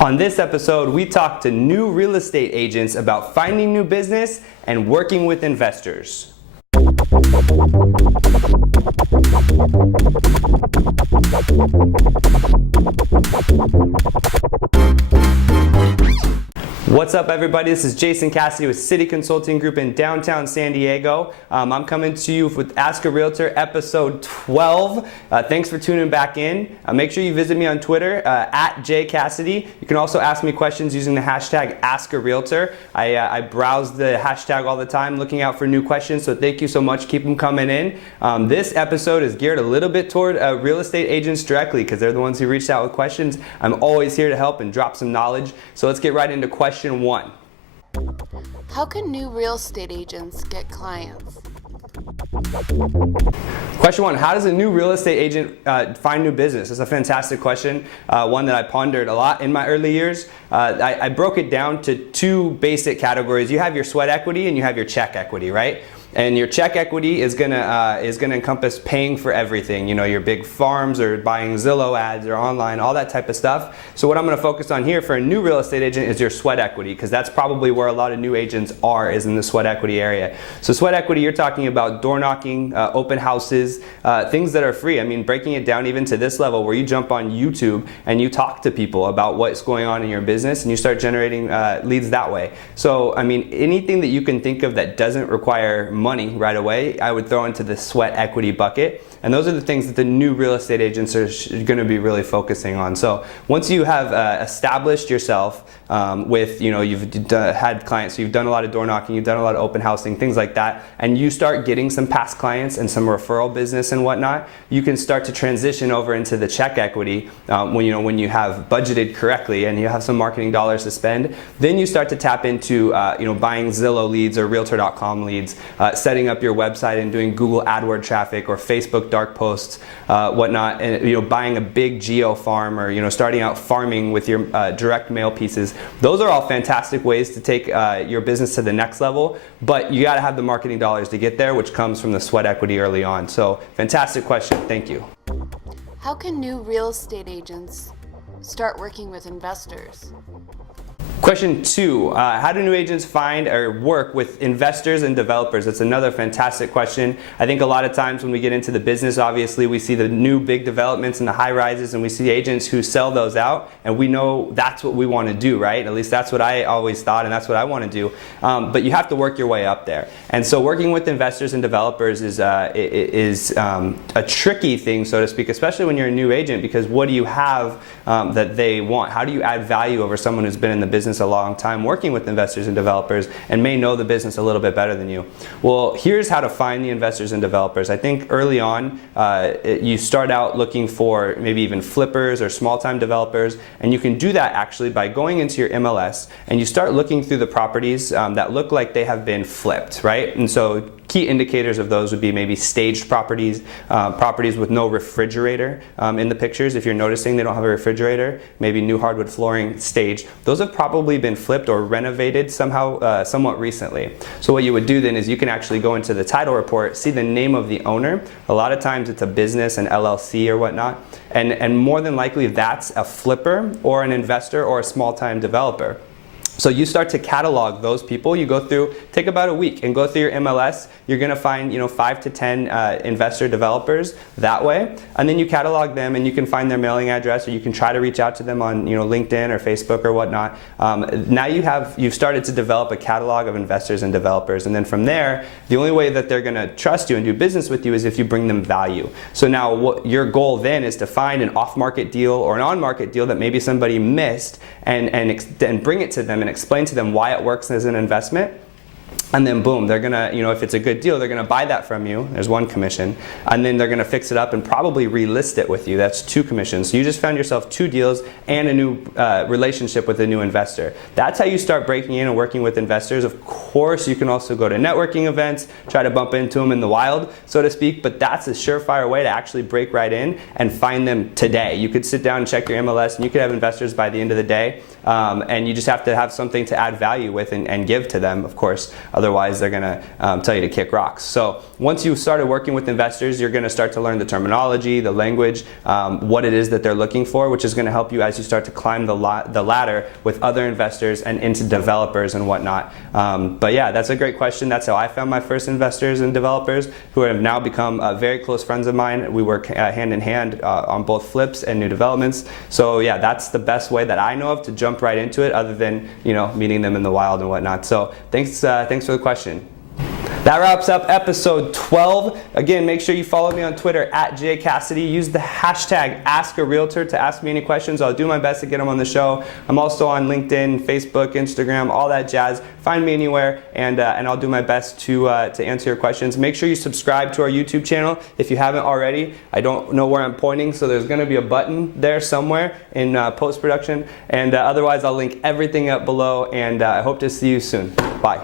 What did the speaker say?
On this episode, we talk to new real estate agents about finding new business and working with investors. What's up, everybody? This is Jason Cassidy with City Consulting Group in downtown San Diego. I'm coming to you with Ask a Realtor episode 12. Thanks for tuning back in. Make sure you visit me on Twitter at jcassidy. You can also ask me questions using the hashtag Ask a Realtor. I browse the hashtag all the time looking out for new questions, so thank you so much. Keep them coming in. This episode is geared a little bit toward real estate agents directly because they're the ones who reached out with questions. I'm always here to help and drop some knowledge. So let's get right into question one. How can new real estate agents get clients? Question one, how does a new real estate agent find new business? It's a fantastic question, one that I pondered a lot in my early years. I broke it down to two basic categories. You have your sweat equity and you have your check equity, right? And your check equity is gonna encompass paying for everything. You know, your big farms or buying Zillow ads or online, all that type of stuff. So what I'm gonna focus on here for a new real estate agent is your sweat equity, because that's probably where a lot of new agents are, is in the sweat equity area. So sweat equity, you're talking about door knocking, open houses, things that are free. I mean, breaking it down even to this level where you jump on YouTube and you talk to people about what's going on in your business and you start generating leads that way. So, I mean, anything that you can think of that doesn't require money right away, I would throw into the sweat equity bucket. And those are the things that the new real estate agents are going to be really focusing on. So once you have established yourself with, you know, you've had clients, so you've done a lot of door knocking, you've done a lot of open housing, things like that, and you start getting some past clients and some referral business and whatnot, you can start to transition over into the check equity when you have budgeted correctly and you have some marketing dollars to spend. Then you start to tap into buying Zillow leads or Realtor.com leads, setting up your website and doing Google AdWord traffic or Facebook dark posts, whatnot, and buying a big geo farm or starting out farming with your direct mail pieces. Those are all fantastic ways to take your business to the next level, but you got to have the marketing dollars to get there, which comes from the sweat equity early on. So fantastic question. Thank you. How can new real estate agents start working with investors? Question two, how do new agents find or work with investors and developers? It's another fantastic question. I think a lot of times when we get into the business, obviously we see the new big developments and the high rises, and we see agents who sell those out, and we know that's what we want to do, right? At least that's what I always thought, and that's what I want to do. But you have to work your way up there. And so working with investors and developers is a tricky thing, so to speak, especially when you're a new agent, because what do you have that they want? How do you add value over someone who's been in the business a long time working with investors and developers and may know the business a little bit better than you? Well, here's how to find the investors and developers. I think early on, you start out looking for maybe even flippers or small-time developers, and you can do that actually by going into your MLS and you start looking through the properties that look like they have been flipped, right? And so key indicators of those would be maybe staged properties, properties with no refrigerator in the pictures. If you're noticing they don't have a refrigerator, maybe new hardwood flooring, staged. Those have probably been flipped or renovated somehow, somewhat recently. So what you would do then is you can actually go into the title report, see the name of the owner. A lot of times it's a business, an LLC or whatnot, and more than likely that's a flipper or an investor or a small-time developer. So you start to catalog those people. You go through, take about a week and go through your MLS. You're going to find 5 to 10 investor developers that way, and then you catalog them and you can find their mailing address, or you can try to reach out to them on LinkedIn or Facebook or whatnot. Now you've started to develop a catalog of investors and developers, and then from there, the only way that they're going to trust you and do business with you is if you bring them value. So now what your goal then is to find an off-market deal or an on-market deal that maybe somebody missed and bring it to them and explain to them why it works as an investment. And then boom, they're gonna, if it's a good deal, they're gonna buy that from you. There's one commission. And then they're gonna fix it up and probably relist it with you. That's 2 commissions. So you just found yourself 2 deals and a new relationship with a new investor. That's how you start breaking in and working with investors. Of course, you can also go to networking events, try to bump into them in the wild, so to speak, but that's a surefire way to actually break right in and find them today. You could sit down and check your MLS and you could have investors by the end of the day, and you just have to have something to add value with and give to them, of course. Otherwise, they're going to tell you to kick rocks. So once you started working with investors, you're going to start to learn the terminology, the language, what it is that they're looking for, which is going to help you as you start to climb the ladder with other investors and into developers and whatnot. But yeah, that's a great question. That's how I found my first investors and developers, who have now become very close friends of mine. We work hand in hand on both flips and new developments. So yeah, that's the best way that I know of to jump right into it, other than meeting them in the wild and whatnot. So thanks for the question. That wraps up episode 12. Again, make sure you follow me on Twitter at @JCassidy. Use the hashtag #AskARealtor to ask me any questions. I'll do my best to get them on the show. I'm also on LinkedIn, Facebook, Instagram, all that jazz. Find me anywhere, and I'll do my best to answer your questions. Make sure you subscribe to our YouTube channel if you haven't already. I don't know where I'm pointing, so there's going to be a button there somewhere in post-production. And otherwise, I'll link everything up below, and I hope to see you soon. Bye.